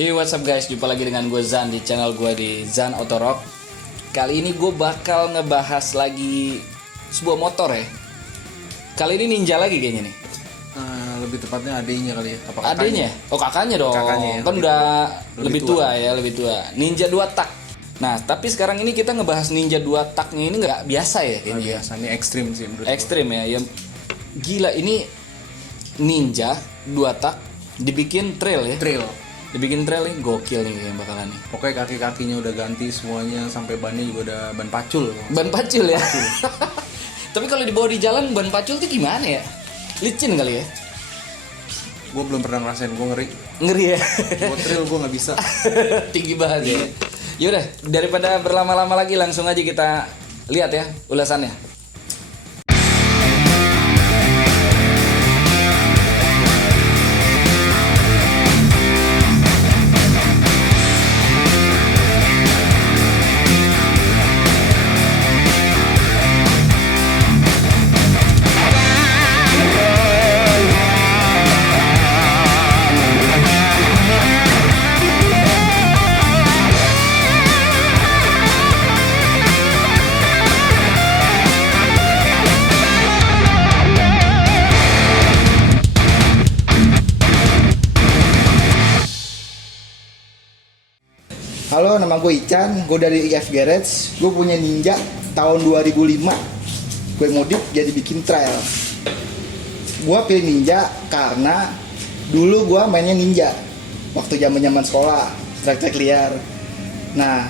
Hey, what's up guys, jumpa lagi dengan gue Zan di channel gue di Zan Autorok. Kali ini gue bakal ngebahas lagi sebuah motor ya. Kali ini Ninja lagi kayaknya nih. Lebih tepatnya adiknya kali ya. Apa Adanya? Oh, kakaknya dong. Kakaknya ya, Kan udah lebih lebih tua ya, lebih tua. Ninja 2 tak. Nah, tapi sekarang ini kita ngebahas Ninja 2 taknya ini nggak biasa ya Nggak kayaknya. biasa, ini ekstrim sih menurut Ekstrim ya. Ya gila, ini Ninja 2 tak dibikin trail ya. gue. Trail. Dibikin trail nih, gokil nih kayaknya bakalan nih. Pokoknya kaki-kakinya udah ganti semuanya, sampai bannya juga udah ban pacul. Ban pacul ya. Tapi kalau dibawa di jalan ban pacul tuh gimana ya? Licin kali ya? Gue belum pernah ngerasain, gue ngeri. Ngeri ya. Gue trail gue nggak bisa. Tinggi banget ya. Yaudah, daripada berlama-lama lagi langsung aja kita lihat ya ulasannya. Halo, nama gue Ican, gue dari IF Garage. Gue punya Ninja tahun 2005. Gue modif jadi bikin trail. Gue pilih Ninja karena dulu gue mainnya Ninja waktu zaman sekolah, trek-trek liar. Nah,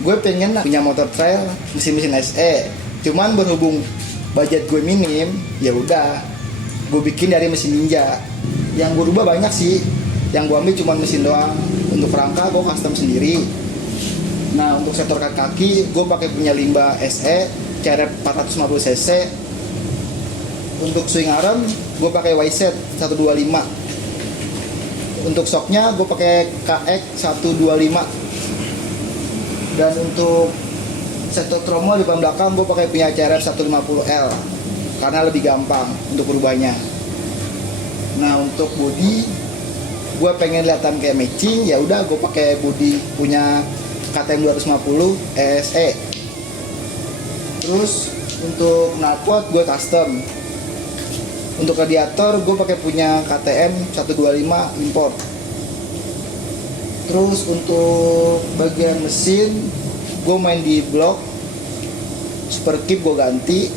gue pengen punya motor trail mesin-mesin SE. Cuman berhubung budget gue minim, ya udah gue bikin dari mesin Ninja. Yang gue rubah banyak sih. Yang gue ambil cuma mesin doang. Untuk rangka gue custom sendiri. Nah, untuk sektor kaki gue pakai punya Limba SE CRF 450 cc. Untuk swing arm gue pakai YZ 125. Untuk shocknya gue pakai KX 125. Dan untuk sektor tromol di depan belakang gue pakai punya CRF 150L karena lebih gampang untuk berubahnya. Nah, untuk bodi gue pengen kelihatan kayak matching, ya udah gue pakai bodi punya KTM 250 SE. Terus untuk knalpot gue custom. Untuk radiator gue pakai punya KTM 125 import. Terus untuk bagian mesin gue main di blok. Super kip gue ganti.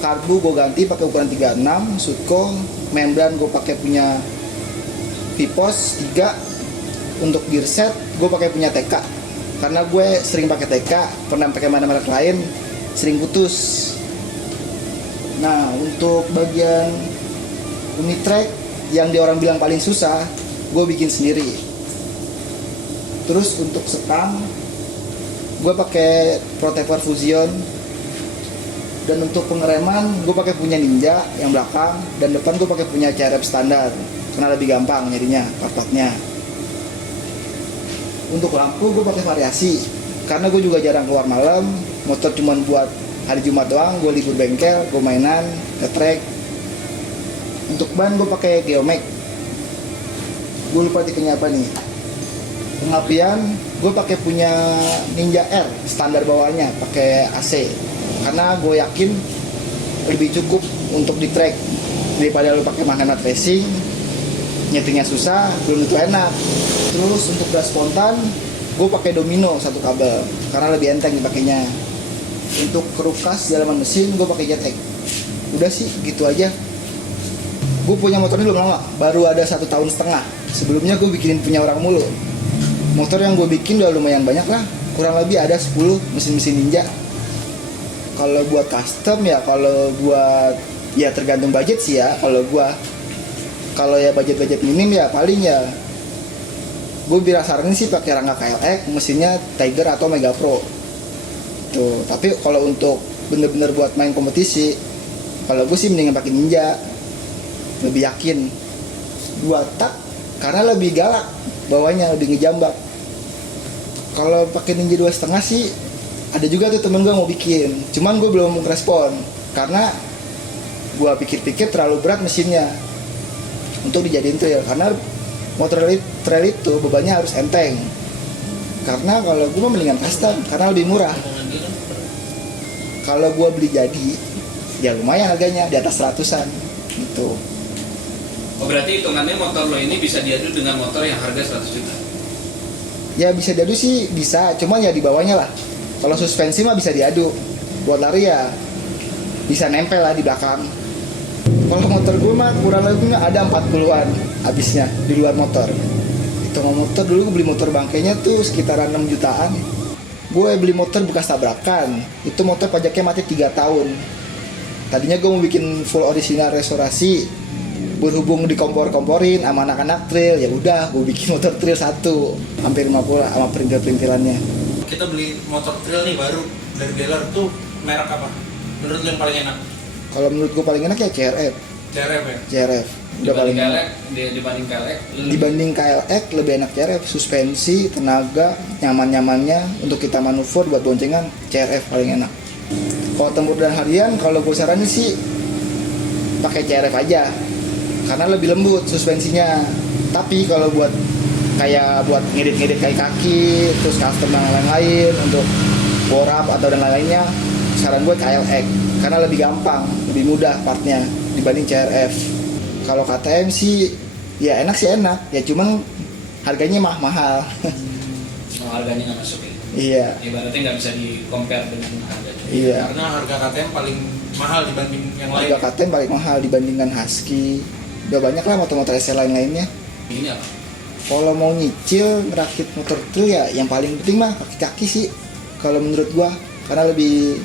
Karbu gue ganti pakai ukuran 36, Sutco. Membran gue pakai punya Vipos 3. Untuk gear set gue pakai punya TK karena gue sering pakai TK, pernah pakai mana merek lain sering putus. Nah, untuk bagian unit track yang di orang bilang paling susah gue bikin sendiri. Terus untuk sekam gue pakai Protever Fusion. Dan untuk pengereman gue pakai punya Ninja yang belakang, dan depan gue pakai punya CRF standar karena lebih gampang nyarinya part-partnya. Untuk lampu gue pakai variasi karena gue juga jarang keluar malam, motor cuma buat hari Jumat doang, gue libur bengkel, gue mainan, nge-track. Untuk ban gue pakai Geomax. Gue lupa tiketnya apa nih. Pengapian gue pakai punya Ninja R standar bawahnya, pakai AC karena gue yakin lebih cukup untuk di track daripada lo pakai magnet racing. Nyetingnya susah, belum tentu enak. Terus untuk gas spontan gue pakai Domino satu kabel karena lebih enteng dipakainya. Untuk kerukas dalaman mesin gue pakai Jetek. Udah sih gitu aja. Gue punya motor ini belum lama, baru ada 1,5 tahun. Sebelumnya gue bikinin punya orang mulu. Motor yang gue bikin udah lumayan banyak lah, kurang lebih ada 10 mesin-mesin Ninja. Kalau buat custom ya, kalau buat ya tergantung budget sih ya. Kalau ya budget minim ya paling ya gue bilang saranin sih pakai rangka KLX, mesinnya Tiger atau Mega Pro tuh. Tapi kalau untuk bener-bener buat main kompetisi, kalau gue sih mendingan pakai Ninja, lebih yakin. 2 tak karena lebih galak bawahnya, lebih ngejambak. Kalau pakai Ninja 2,5 sih ada juga tuh temen gue mau bikin, cuman gue belum respon karena gue pikir-pikir terlalu berat mesinnya untuk dijadiin trail, karena motor trail itu bebannya harus enteng. Karena kalau gue mendingan custom karena lebih murah. Kalau gue beli jadi, ya lumayan harganya di atas 100-an gitu. Oh berarti hitungannya motor lo ini bisa diadu dengan motor yang harga 100 juta? Ya bisa diadu sih bisa, cuman ya di bawahnya lah. Kalau suspensi mah bisa diadu. Buat lari ya bisa nempel lah di belakang. Kalau motor gue mah kurang lebih ada 40-an habisnya di luar motor. Itu motor dulu gue beli motor bangkainya tuh sekitaran 6 jutaan. Gue beli motor bekas tabrakan. Itu motor pajaknya mati 3 tahun. Tadinya gue mau bikin full original restorasi. Berhubung dikompor-komporin sama anak-anak trail, ya udah gue bikin motor trail 1. Hampir 50 sama perintil-perintilannya. Kita beli motor trail nih baru dari dealer tuh merek apa? Menurut lu yang paling enak? Kalau menurut gue paling enak ya CRF. CRF ya? CRF. Udah paling enak. Dibanding KLX? Dibanding KLX lebih enak CRF. Suspensi, tenaga, nyaman-nyamannya untuk kita manuver buat boncengan, CRF paling enak. Kalau tempur dan harian, kalau gue saranin sih pakai CRF aja, karena lebih lembut suspensinya. Tapi kalau buat ngedit-ngedit kaki, terus custom dan lain-lain untuk bore up atau dan lain-lainnya, saran gue KLX karena lebih gampang, lebih mudah partnya dibanding CRF. Kalau KTM sih ya enak sih enak, ya cuman harganya mahal. Oh, harganya nggak masuk ya? Iya. Ibaratnya nggak bisa di-compare dengan harga. Iya. Karena harga KTM paling mahal dibanding yang lain. Harga KTM paling mahal dibandingkan Husky. Udah banyak lah motor-motor SL lain-lainnya. Ini apa? Kalau mau nyicil ngerakit motor trail ya yang paling penting mah kaki-kaki sih. Kalau menurut gua karena lebih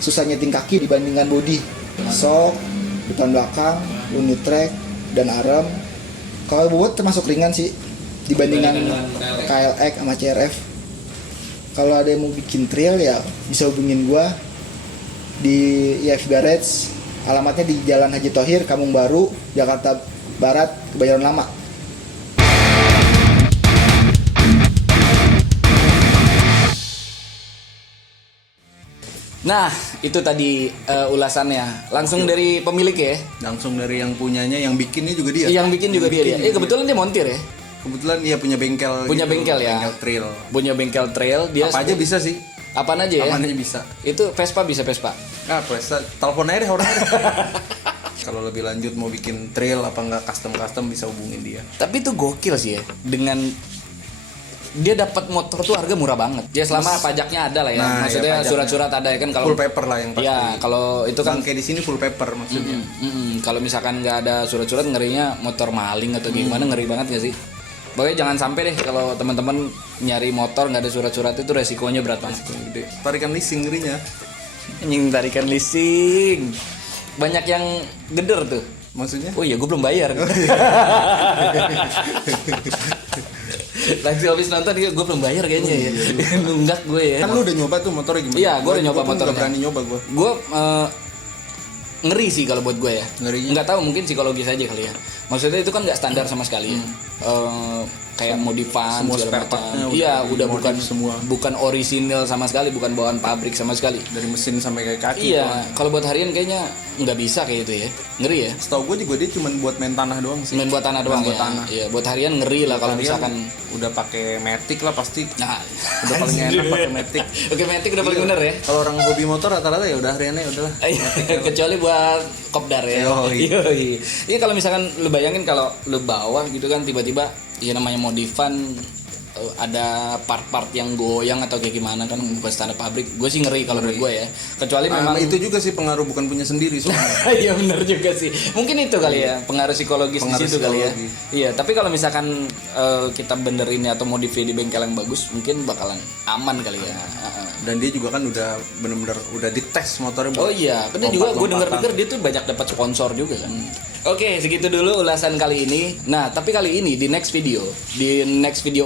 susah nyeting kaki dibandingkan bodi. Sok, depan belakang, unit track dan arm. Kalau bobot termasuk ringan sih dibandingkan KLX sama CRF. Kalau ada yang mau bikin trail ya bisa hubungin gua di IF Garage. Alamatnya di Jalan Haji Thohir, Kampung Baru, Jakarta Barat, Kebayoran Lama. Nah, itu tadi ulasannya. Langsung dari pemilik ya? Langsung dari yang punyanya, yang bikinnya juga dia. Yang bikin juga dia. Kebetulan dia montir ya? Kebetulan dia punya bengkel. Punya gitu, bengkel ya? Bengkel trail. Punya bengkel trail. Dia apa aja bisa sih? Apaan aja ya? Apaan aja bisa. Itu Vespa bisa Vespa? Nah, telepon aja deh orangnya. Kalau lebih lanjut mau bikin trail apa enggak custom bisa hubungin dia. Tapi itu gokil sih ya. Dengan dia dapat motor tuh harga murah banget. Ya selama pajaknya ada lah ya. Nah, maksudnya ya, surat-surat ada ya kan kalau full paper lah yang pasti. Ya, kalau itu kan kayak di sini full paper maksudnya. Kalau misalkan nggak ada surat-surat ngerinya motor maling atau gimana, ngeri banget gak sih? Pokoknya jangan sampai deh kalau teman-teman nyari motor nggak ada surat-surat itu resikonya berat banget. Gede. Tarikan leasing ngerinya. Anjing tarikan leasing. Banyak yang geder tuh. Maksudnya? Oh iya, gue belum bayar. Lagi habis nonton gue belum bayar kayaknya ya. Nunggak gue ya. Kan lu udah nyoba tuh motornya gimana? Iya, gue udah nyoba motornya. Gak berani nyoba gue. Gue ngeri sih kalau buat gue ya. Ngerinya? Nggak tahu, mungkin psikologis aja kali ya. Maksudnya itu kan nggak standar sama sekali. Kayak modifan semua segala spare macam. partnya Iya, udah semua. bukan orisinil sama sekali, bukan bawaan pabrik sama sekali. Dari mesin sampai kayak kaki. Iya, kalau buat harian kayaknya nggak bisa kayak itu ya. Ngeri ya. Setahu gue juga dia cuma buat main tanah doang sih. Main buat tanah doang buat ya. tanah. Iya, buat harian ngeri lah kalau Harian misalkan udah pakai Matic lah pasti. nah, Udah paling enak pakai Matic. Oke, Matic udah paling bener ya. Kalau orang hobi motor rata-rata ya udah hariannya udahlah. Kecuali buat kopdar ya. Yoi. Iya, kalau misalkan lu bayangin kalau lu bawa gitu kan tiba-tiba ya namanya modifan ada part-part yang goyang atau kayak gimana kan bukan standar pabrik. Gue sih ngeri kalau menurut gue ya. Kecuali memang itu juga sih pengaruh bukan punya sendiri soalnya. Iya benar juga sih. Mungkin itu kali ya pengaruh psikologis di situ kali ya. Iya, tapi kalau misalkan kita benerin atau modifnya di bengkel yang bagus, mungkin bakalan aman kali ya. Dan dia juga kan udah bener-bener udah dites motornya. Oh iya, kan dia juga gue dengar dia tuh banyak dapat sponsor juga kan. Oke, segitu dulu ulasan kali ini. Nah, tapi kali ini di next video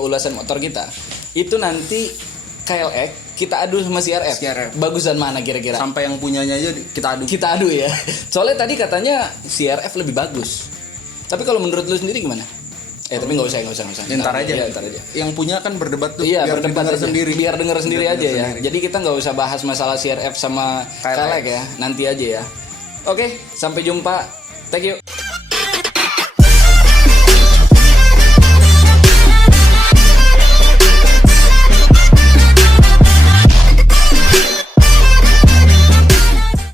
ulasan motor kita itu nanti KLX kita adu sama CRF. Bagusan mana kira-kira? Sampai yang punyanya aja kita adu. Kita adu ya. Soalnya tadi katanya CRF lebih bagus. Tapi kalau menurut lu sendiri gimana? Tapi nggak usah. Ntar aja. Ya, Yang punya kan berdebat tuh. Iya, biar berdebat denger aja. sendiri. Biar denger sendiri aja ya. Jadi kita nggak usah bahas masalah CRF sama KLX ya. Nanti aja ya. Oke, sampai jumpa. Thank you.